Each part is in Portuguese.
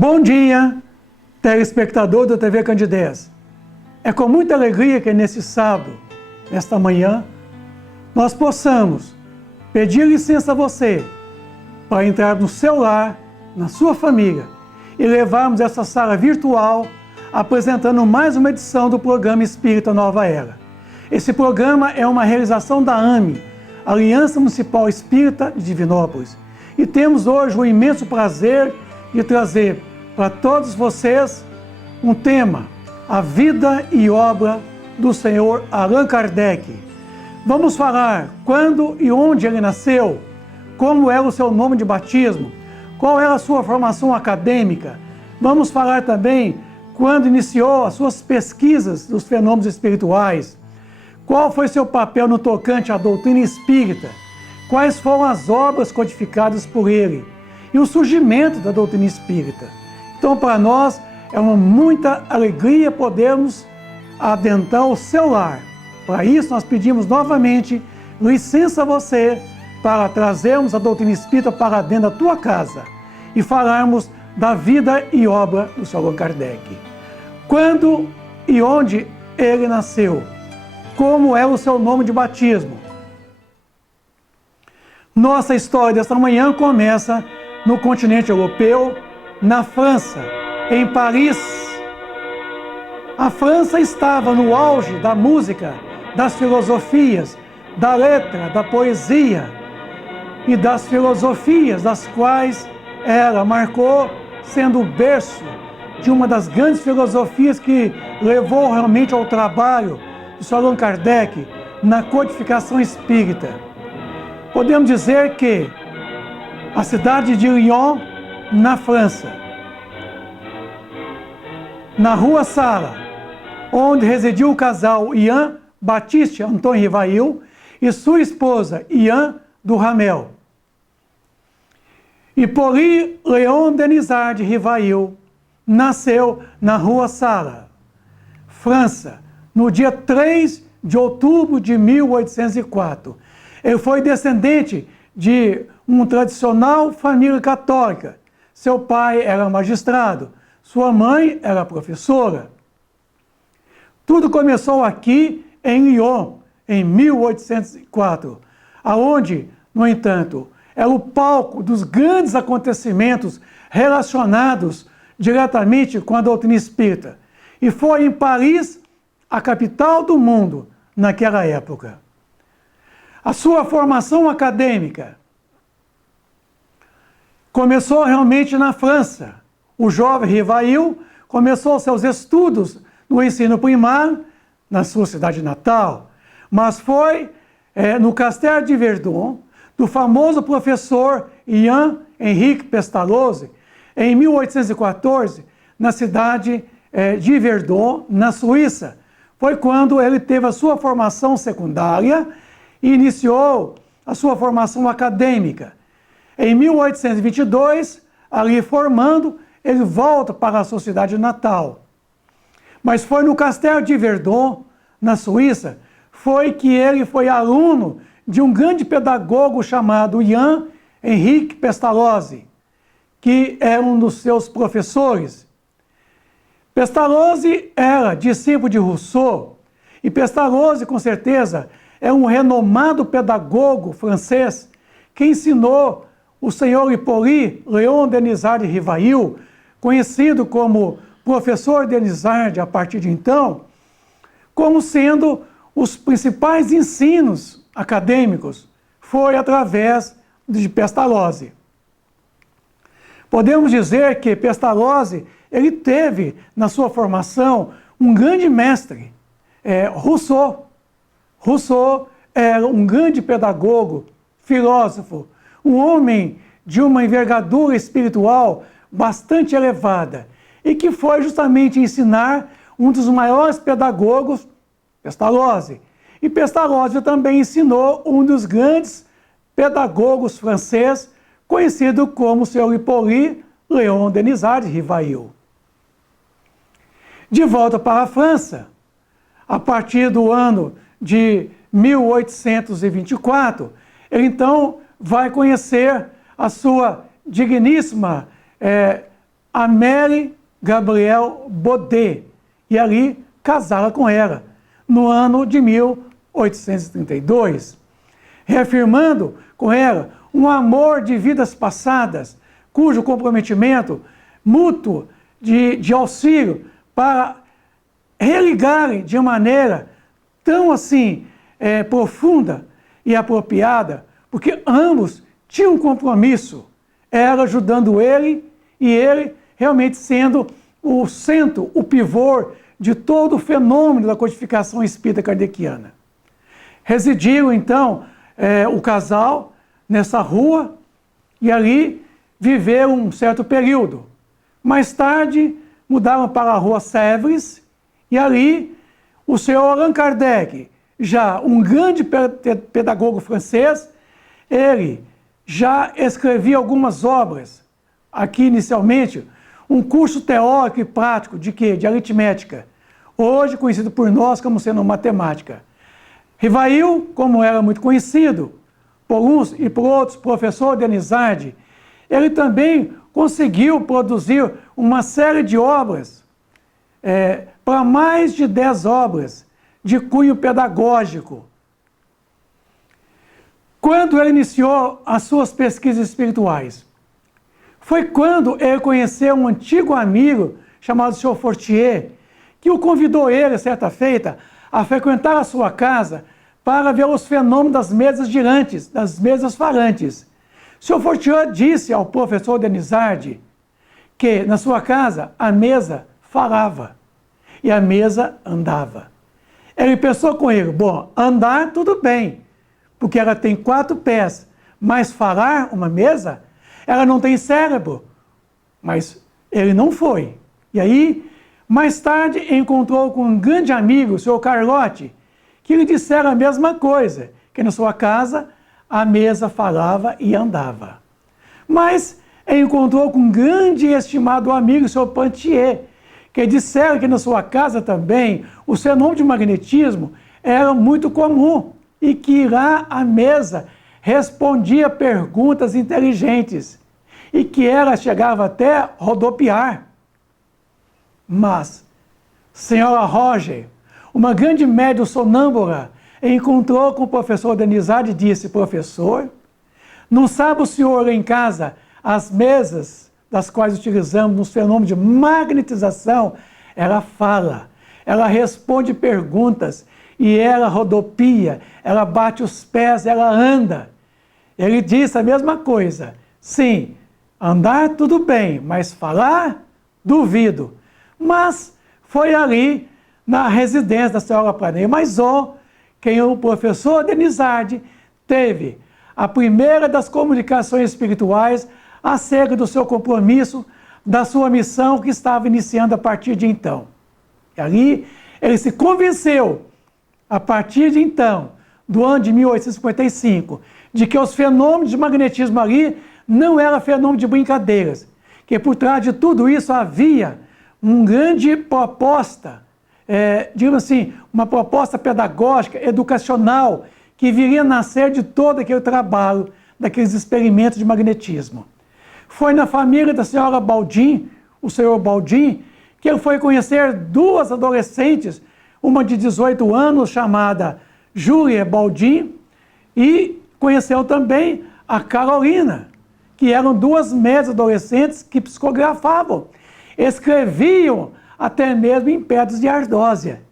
Bom dia, telespectador da TV Candidez. É com muita alegria que nesse sábado, nesta manhã, nós possamos pedir licença a você para entrar no seu lar, na sua família e levarmos essa sala virtual apresentando mais uma edição do programa Espírita Nova Era. Esse programa é uma realização da AME, Aliança Municipal Espírita de Divinópolis. E temos hoje o imenso prazer de trazer para todos vocês um tema, a vida e obra do Senhor Allan Kardec. Vamos falar quando e onde ele nasceu, como era o seu nome de batismo, qual era a sua formação acadêmica. Vamos falar também quando iniciou as suas pesquisas dos fenômenos espirituais, qual foi seu papel no tocante à doutrina espírita, quais foram as obras codificadas por ele e o surgimento da doutrina espírita. Então, para nós, é uma muita alegria podermos adentrar o seu lar. Para isso, nós pedimos novamente licença a você para trazermos a doutrina espírita para dentro da tua casa e falarmos da vida e obra do Senhor Allan Kardec. Quando e onde ele nasceu? Como é o seu nome de batismo? Nossa história desta manhã começa no continente europeu, na França, em Paris. A França estava no auge da música, das filosofias, da letra, da poesia e das filosofias das quais ela marcou, sendo o berço de uma das grandes filosofias que levou realmente ao trabalho do Senhor Allan Kardec na codificação espírita. Podemos dizer que a cidade de Lyon, na França, na Rua Sala, onde residiu o casal Ian Baptiste Antoine Rivail e sua esposa Ian Duhamel. Hippolyte Léon Denisard Rivail nasceu na Rua Sala, França, no dia 3 de outubro de 1804. Ele foi descendente de uma tradicional família católica. Seu pai era magistrado, sua mãe era professora. Tudo começou aqui em Lyon, em 1804, aonde, no entanto, era o palco dos grandes acontecimentos relacionados diretamente com a doutrina espírita. E foi em Paris, a capital do mundo, naquela época. A sua formação acadêmica começou realmente na França. O jovem Rivail começou seus estudos no ensino primário na sua cidade natal, mas foi no Castelo de Verdun, do famoso professor Ian Henrique Pestalozzi, em 1814, na cidade de Verdun, na Suíça. Foi quando ele teve a sua formação secundária e iniciou a sua formação acadêmica. Em 1822, ali formando, ele volta para a sua cidade natal. Mas foi no Castelo de Verdun, na Suíça, foi que ele foi aluno de um grande pedagogo chamado Ian Henrique Pestalozzi, que é um dos seus professores. Pestalozzi era discípulo de Rousseau, e Pestalozzi, com certeza, é um renomado pedagogo francês que ensinou o senhor Hippolyte Léon Denisard Rivail, conhecido como professor Denisard a partir de então, como sendo os principais ensinos acadêmicos, foi através de Pestalozzi. Podemos dizer que Pestalozzi, ele teve na sua formação um grande mestre, Rousseau. Rousseau era um grande pedagogo, filósofo, um homem de uma envergadura espiritual bastante elevada e que foi justamente ensinar um dos maiores pedagogos, Pestalozzi. E Pestalozzi também ensinou um dos grandes pedagogos franceses, conhecido como o Sr. Hippolyte Léon Denisard Rivail. De volta para a França, a partir do ano de 1824, ele então vai conhecer a sua digníssima Amélie Gabriel Baudet, e ali casara com ela, no ano de 1832, reafirmando com ela um amor de vidas passadas, cujo comprometimento mútuo de auxílio para religarem de maneira tão assim profunda e apropriada, porque ambos tinham um compromisso, ela ajudando ele e ele realmente sendo o centro, o pivô de todo o fenômeno da codificação espírita kardeciana. Residiram então o casal nessa rua e ali viveram um certo período. Mais tarde mudaram para a rua Sèvres e ali o senhor Allan Kardec, já um grande pedagogo francês, ele já escrevia algumas obras. Aqui inicialmente um curso teórico e prático de quê? De aritmética, hoje conhecido por nós como sendo matemática. Rivail, como era muito conhecido por uns e por outros, professor Denizade, ele também conseguiu produzir uma série de obras, para mais de 10 obras de cunho pedagógico. Quando ele iniciou as suas pesquisas espirituais? Foi quando ele conheceu um antigo amigo chamado Sr. Fortier, que o convidou ele, certa feita, a frequentar a sua casa para ver os fenômenos das mesas girantes, das mesas falantes. Sr. Fortier disse ao professor Denizade que na sua casa a mesa falava e a mesa andava. Ele pensou com ele, bom, andar tudo bem, porque ela tem 4 pés, mas falar uma mesa, ela não tem cérebro. Mas ele não foi. E aí, mais tarde, encontrou com um grande amigo, o Sr. Carlotti, que lhe disseram a mesma coisa, que na sua casa a mesa falava e andava. Mas encontrou com um grande e estimado amigo, o Sr. Pantier, que disseram que na sua casa também o fenômeno de magnetismo era muito comum e que lá a mesa respondia perguntas inteligentes e que ela chegava até rodopiar. Mas, senhora Roger, uma grande médium sonâmbula, encontrou com o professor Denizade e disse, professor, não sabe o senhor em casa as mesas das quais utilizamos nos fenômenos de magnetização? Ela fala, ela responde perguntas e ela rodopia, ela bate os pés, ela anda. Ele disse a mesma coisa, sim, andar tudo bem, mas falar, duvido. Mas foi ali na residência da senhora Planey Maison, quem o professor Denizade teve a primeira das comunicações espirituais acerca do seu compromisso, da sua missão que estava iniciando a partir de então. E ali ele se convenceu, a partir de então, do ano de 1855, de que os fenômenos de magnetismo ali não eram fenômeno de brincadeiras, que por trás de tudo isso havia uma grande proposta, digamos assim, uma proposta pedagógica, educacional, que viria a nascer de todo aquele trabalho, daqueles experimentos de magnetismo. Foi na família da senhora Baldin, o senhor Baldin, que ele foi conhecer 2 adolescentes, uma de 18 anos, chamada Júlia Baldin, e conheceu também a Carolina, que eram 2 médias adolescentes que psicografavam, escreviam até mesmo em pedras de ardósia.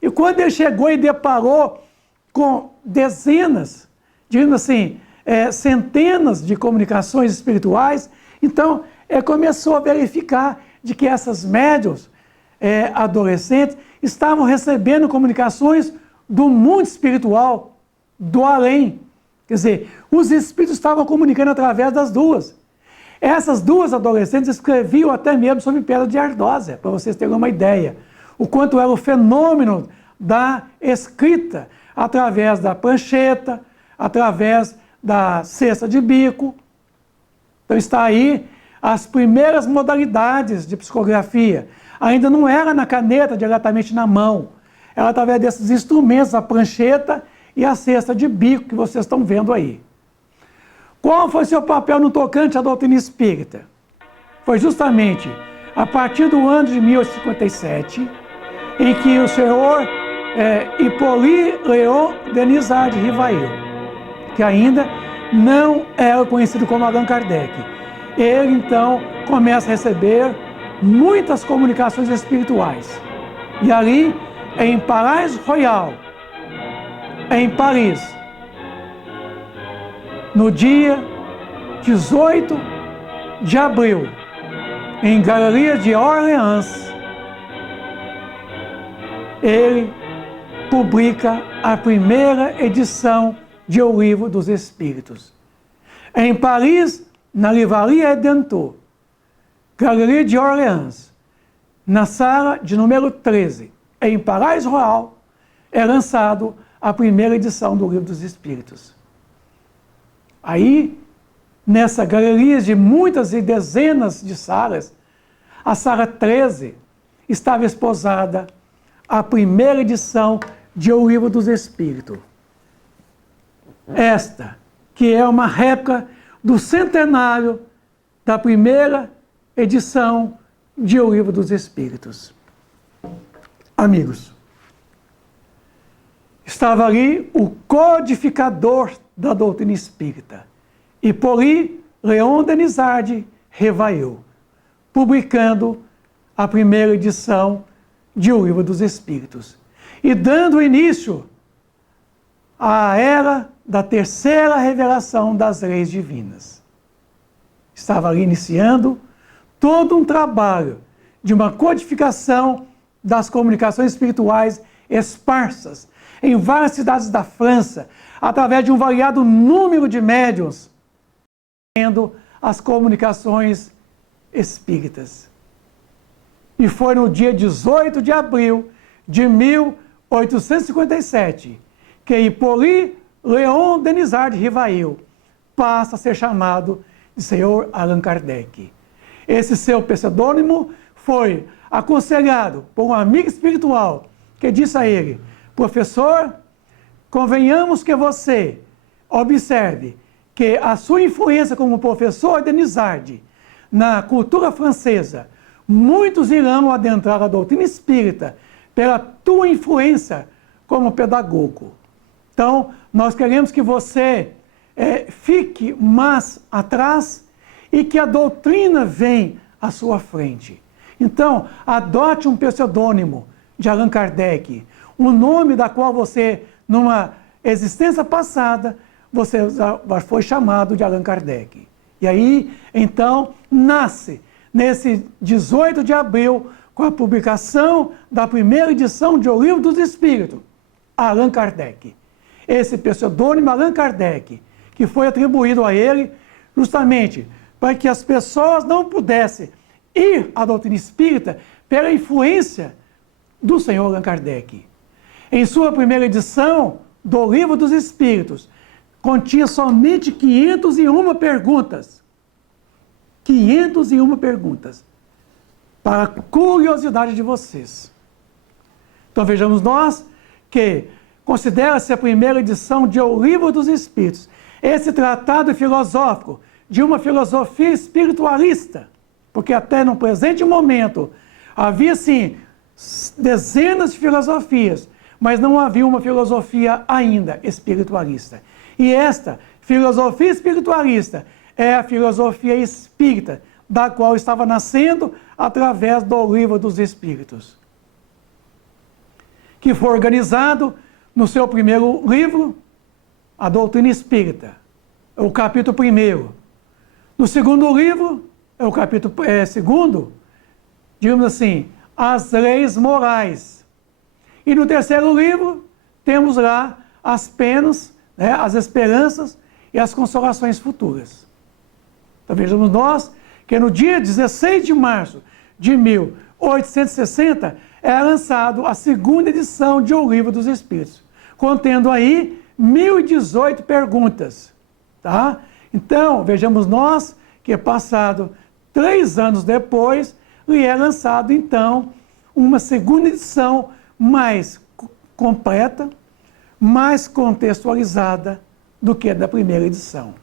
E quando ele chegou e deparou com dezenas, digamos assim, centenas de comunicações espirituais, então ele começou a verificar de que essas médiuns adolescentes estavam recebendo comunicações do mundo espiritual, do além. Quer dizer, os espíritos estavam comunicando através das 2. Essas 2 adolescentes escreviam até mesmo sobre pedra de ardósia, para vocês terem uma ideia. O quanto era o fenômeno da escrita, através da prancheta, através da cesta de bico. Então está aí as primeiras modalidades de psicografia. Ainda não era na caneta, diretamente na mão. Era através desses instrumentos, a prancheta e a cesta de bico que vocês estão vendo aí. Qual foi seu papel no tocante à doutrina espírita? foi justamente a partir do ano de 1857, em que o senhor Hippolyte Léon Denisard Rivail, que ainda não era conhecido como Allan Kardec, ele então começa a receber muitas comunicações espirituais. E ali, em Palais Royal, em Paris, no dia 18 de abril, em Galeria de Orleans, ele publica a primeira edição de O Livro dos Espíritos. Em Paris, na Livraria Edentô, Galeria de Orleans, na sala de número 13, em Palais Royal, é lançado a primeira edição do Livro dos Espíritos. Aí, nessa galeria de muitas e dezenas de salas, a sala 13 estava esposada a primeira edição de O Livro dos Espíritos. Esta, que é uma réplica do centenário da primeira edição de O Livro dos Espíritos. Amigos, estava ali o codificador da doutrina espírita, Hippolyte Léon Denisard Rivail, publicando a primeira edição de O Livro dos Espíritos e dando início à era da terceira revelação das leis divinas. Estava ali iniciando todo um trabalho de uma codificação das comunicações espirituais esparsas em várias cidades da França, através de um variado número de médiuns, tendo as comunicações espíritas. E foi no dia 18 de abril de 1857 que Hippolyte Léon Denisard Rivail passa a ser chamado de Senhor Allan Kardec. Esse seu pseudônimo foi aconselhado por um amigo espiritual que disse a ele: professor, convenhamos que você observe que a sua influência como professor Denisard na cultura francesa, muitos irão adentrar a doutrina espírita pela tua influência como pedagogo. Então, nós queremos que você fique mais atrás e que a doutrina venha à sua frente. Então, adote um pseudônimo de Allan Kardec, um nome da qual você, numa existência passada, você já foi chamado de Allan Kardec. E aí, então, nasce, nesse 18 de abril, com a publicação da primeira edição de O Livro dos Espíritos, Allan Kardec. Esse pseudônimo Allan Kardec, que foi atribuído a ele justamente para que as pessoas não pudessem ir à doutrina espírita pela influência do senhor Allan Kardec. Em sua primeira edição do Livro dos Espíritos, continha somente 501 perguntas. 501 perguntas. Para a curiosidade de vocês. Então vejamos nós que considera-se a primeira edição de O Livro dos Espíritos, esse tratado filosófico de uma filosofia espiritualista, porque até no presente momento havia sim dezenas de filosofias, mas não havia uma filosofia ainda espiritualista. E esta filosofia espiritualista é a filosofia espírita, da qual estava nascendo através do Livro dos Espíritos, que foi organizado no seu primeiro livro, A Doutrina Espírita, o capítulo 1. No segundo livro, o capítulo 2, digamos assim, As Leis Morais. E no terceiro livro, temos lá as penas, as esperanças e as consolações futuras. Então vejamos nós que no dia 16 de março de 1860 é lançado a segunda edição de O Livro dos Espíritos, contendo aí 1018 perguntas. Tá? Então, vejamos nós que passado 3 anos depois, lhe é lançado então uma segunda edição mais completa, mais contextualizada do que a da primeira edição.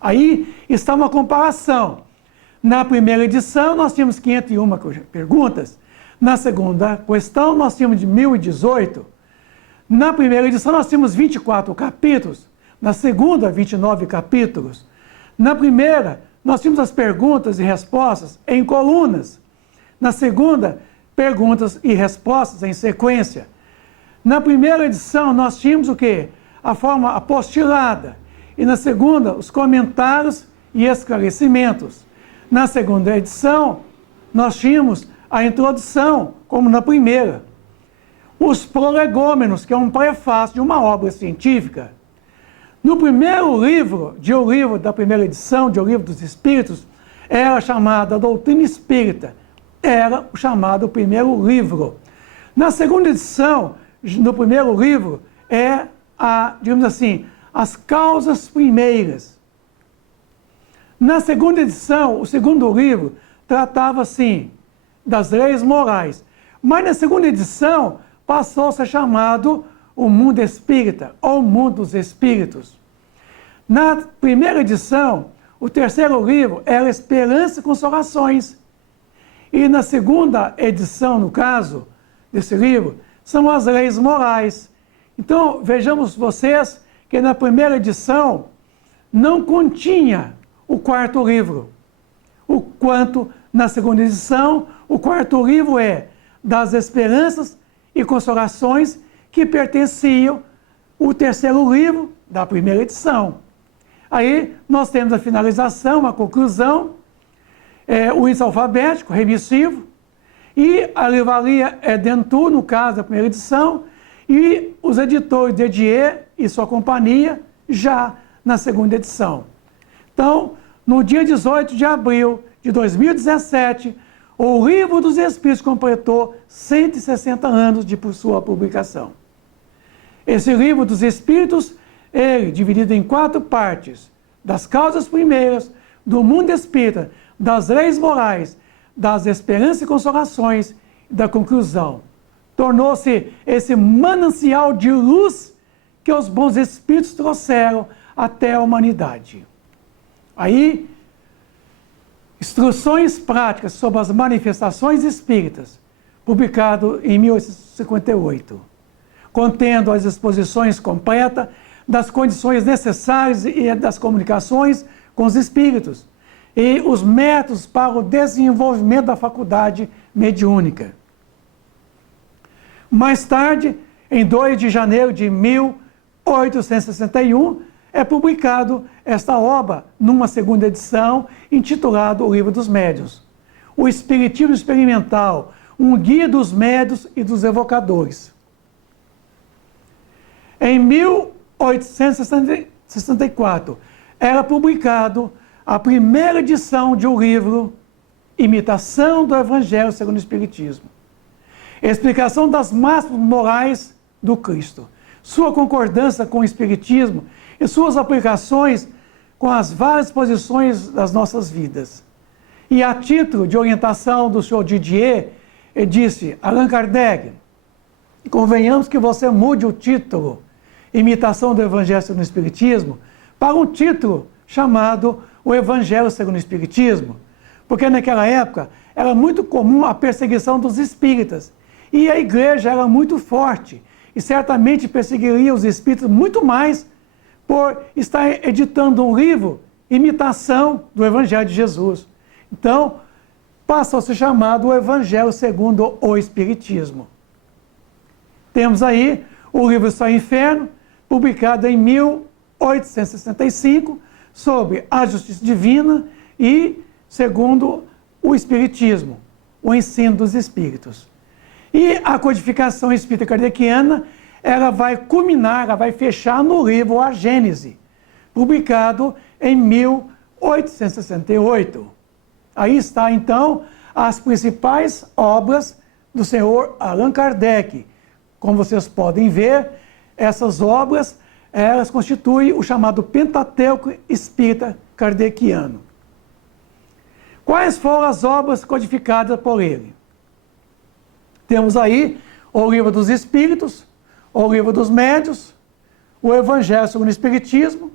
Aí está uma comparação Na primeira edição, nós tínhamos 501 perguntas. Na segunda questão, nós tínhamos de 1018. Na primeira edição, nós tínhamos 24 capítulos. Na segunda, 29 capítulos. Na primeira, nós tínhamos as perguntas e respostas em colunas. Na segunda, perguntas e respostas em sequência. Na primeira edição, nós tínhamos o quê? A forma apostilada. E na segunda, os comentários e esclarecimentos. Na segunda edição, nós tínhamos a introdução, como na primeira. Os prolegômenos, que é um prefácio de uma obra científica. No primeiro livro, o livro da primeira edição, O Livro dos Espíritos, era chamada Doutrina Espírita. Era o chamado primeiro livro. Na segunda edição, no primeiro livro, digamos assim, as causas primeiras. Na segunda edição, o segundo livro, tratava, assim, das leis morais. Mas na segunda edição, passou a ser chamado o mundo espírita, ou o mundo dos espíritos. Na primeira edição, o terceiro livro era Esperança e Consolações. E na segunda edição, no caso desse livro, são as leis morais. Então, vejamos vocês que na primeira edição não continha o quarto livro. O quanto na segunda edição, o quarto livro é das Esperanças e Consolações, que pertenciam ao terceiro livro da primeira edição. Aí nós temos a finalização, a conclusão, o índice alfabético remissivo, e a livraria Edentu, no caso da primeira edição, e os editores Dedier e sua companhia, já na segunda edição. Então, no dia 18 de abril de 2017, o Livro dos Espíritos completou 160 anos de sua publicação. Esse Livro dos Espíritos, ele dividido em 4 partes: das causas primeiras, do mundo espírita, das leis morais, das esperanças e consolações e da conclusão. Tornou-se esse manancial de luz que os bons espíritos trouxeram até a humanidade. Aí, Instruções Práticas sobre as Manifestações Espíritas, publicado em 1858, contendo as exposições completas das condições necessárias e das comunicações com os espíritos e os métodos para o desenvolvimento da faculdade mediúnica. Mais tarde, em 2 de janeiro de 1861, é publicado esta obra numa segunda edição, intitulada O Livro dos Médiuns. O Espiritismo Experimental, um guia dos médiuns e dos evocadores. Em 1864, era publicado a primeira edição de um livro, Imitação do Evangelho segundo o Espiritismo. Explicação das máximas morais do Cristo, sua concordância com o Espiritismo e suas aplicações com as várias posições das nossas vidas. E a título de orientação do senhor Didier, ele disse: Allan Kardec, convenhamos que você mude o título Imitação do Evangelho segundo o Espiritismo para um título chamado O Evangelho segundo o Espiritismo, porque naquela época era muito comum a perseguição dos espíritas e a igreja era muito forte e certamente perseguiria os espíritos muito mais por estar editando um livro, imitação do Evangelho de Jesus. Então, passou a ser chamado o Evangelho segundo o Espiritismo. Temos aí o livro Céu e Inferno, publicado em 1865, sobre a justiça divina e segundo o Espiritismo, o ensino dos Espíritos. E a codificação espírita kardeciana, ela vai culminar, ela vai fechar no livro A Gênese, publicado em 1868. Aí está, então, as principais obras do senhor Allan Kardec. Como vocês podem ver, essas obras, elas constituem o chamado Pentateuco Espírita Kardeciano. Quais foram as obras codificadas por ele? Temos aí o Livro dos Espíritos, o Livro dos Médiuns, o Evangelho segundo o Espiritismo,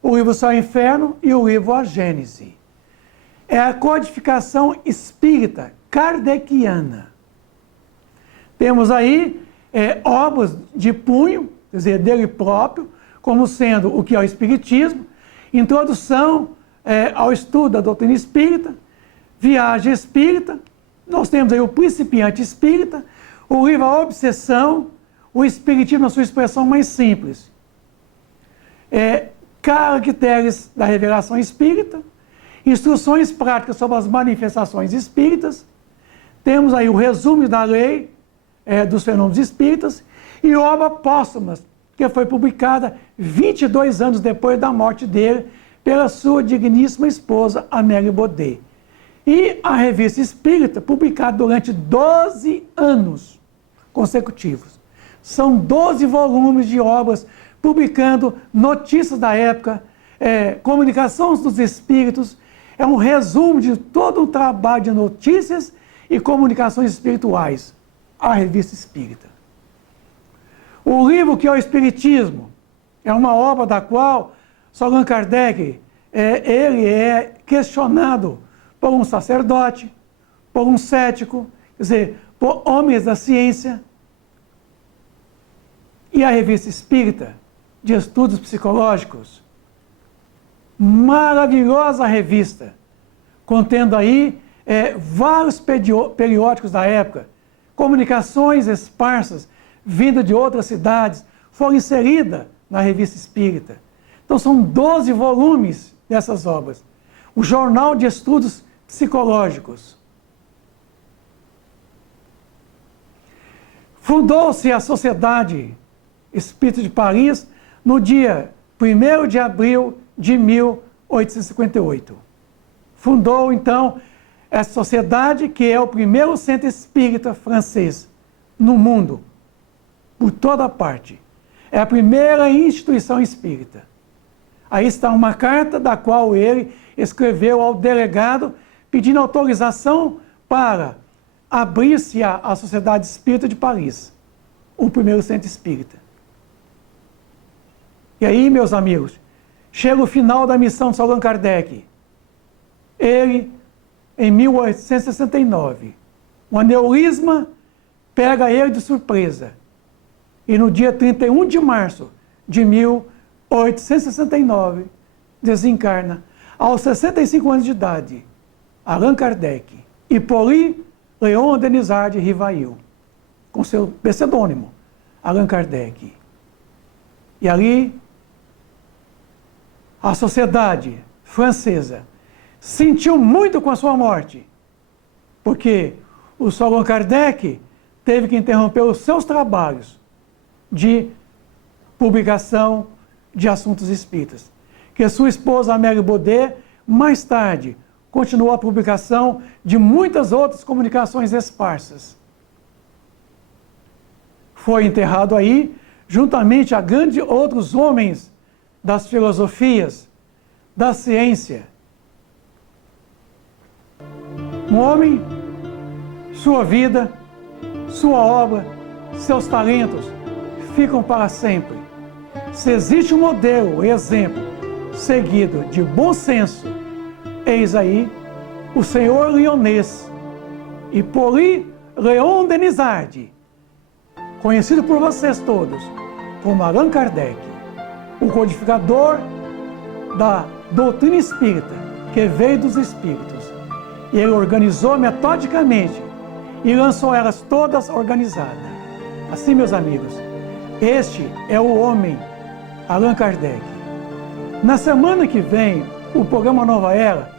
o livro Céu e Inferno e o livro A Gênese. é a codificação espírita kardeciana. Temos aí obras de punho, quer dizer, dele próprio, como sendo o que é o Espiritismo, introdução ao estudo da doutrina espírita, viagem espírita, nós temos aí o Principiante Espírita, o livro A Obsessão, o Espiritismo na sua expressão mais simples. Caracteres da Revelação Espírita, instruções práticas sobre as manifestações espíritas, temos aí o resumo da lei dos fenômenos espíritas e obra póstuma, que foi publicada 22 anos depois da morte dele pela sua digníssima esposa, Amélie Baudet. E a Revista Espírita, publicada durante 12 anos consecutivos. São 12 volumes de obras publicando notícias da época, comunicações dos espíritos. É um resumo de todo um trabalho de notícias e comunicações espirituais, a Revista Espírita. O livro que é o Espiritismo é uma obra da qual Allan Kardec ele é questionado por um sacerdote, por um cético, quer dizer, por homens da ciência. E a Revista Espírita de Estudos Psicológicos, maravilhosa revista, contendo aí vários periódicos da época, comunicações esparsas, vindas de outras cidades, foram inseridas na Revista Espírita. Então são 12 volumes dessas obras. O Jornal de Estudos Psicológicos. Fundou-se a Sociedade Espírita de Paris no dia 1º de abril de 1858. Fundou, então, essa sociedade, que é o primeiro centro espírita francês no mundo, por toda parte. É a primeira instituição espírita. Aí está uma carta da qual ele escreveu ao delegado pedindo autorização para abrir-se a Sociedade Espírita de Paris, o primeiro centro espírita. E aí, meus amigos, chega o final da missão de Allan Kardec. Ele, em 1869, um aneurisma pega ele de surpresa. E no dia 31 de março de 1869, desencarna, aos 65 anos de idade, Allan Kardec, Hippolyte Léon Denisard Rivail, com seu pseudônimo, Allan Kardec. E ali, a sociedade francesa sentiu muito com a sua morte, porque o Allan Kardec teve que interromper os seus trabalhos de publicação de assuntos espíritas. Que sua esposa, Amélie Baudet, mais tarde, continuou a publicação de muitas outras comunicações esparsas. Foi enterrado aí, juntamente a grandes outros homens das filosofias, da ciência. Um homem, sua vida, sua obra, seus talentos ficam para sempre. Se existe um modelo, exemplo, seguido de bom senso, eis aí o senhor lyonês, Hippolyte Léon Denisard, conhecido por vocês todos como Allan Kardec, o codificador da doutrina espírita, que veio dos espíritos. E ele organizou metodicamente e lançou elas todas organizadas. Assim, meus amigos, este é o homem, Allan Kardec. Na semana que vem, o programa Nova Era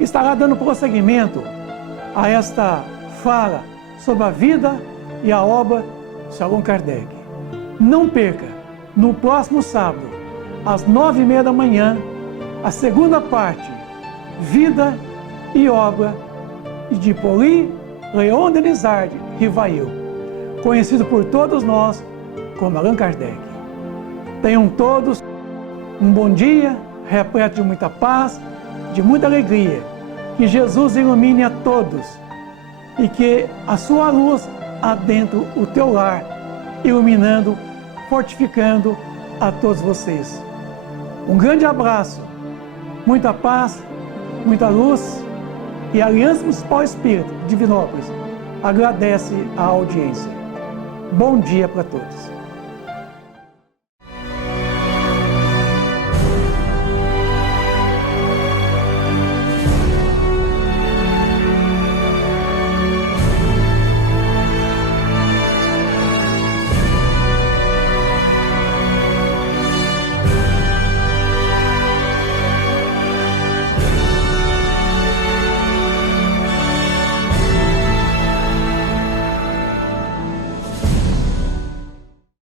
estará dando prosseguimento a esta fala sobre a vida e a obra de Allan Kardec. Não perca, no próximo sábado, às 9h30 da manhã, a segunda parte, Vida e Obra de Hippolyte Léon Denisard Rivail, conhecido por todos nós como Allan Kardec. Tenham todos um bom dia, repleto de muita paz, de muita alegria. Que Jesus ilumine a todos e que a sua luz adentre o teu lar, iluminando, fortificando a todos vocês. Um grande abraço, muita paz, muita luz e a Aliança Municipal Espírita de Divinópolis agradece a audiência. Bom dia para todos.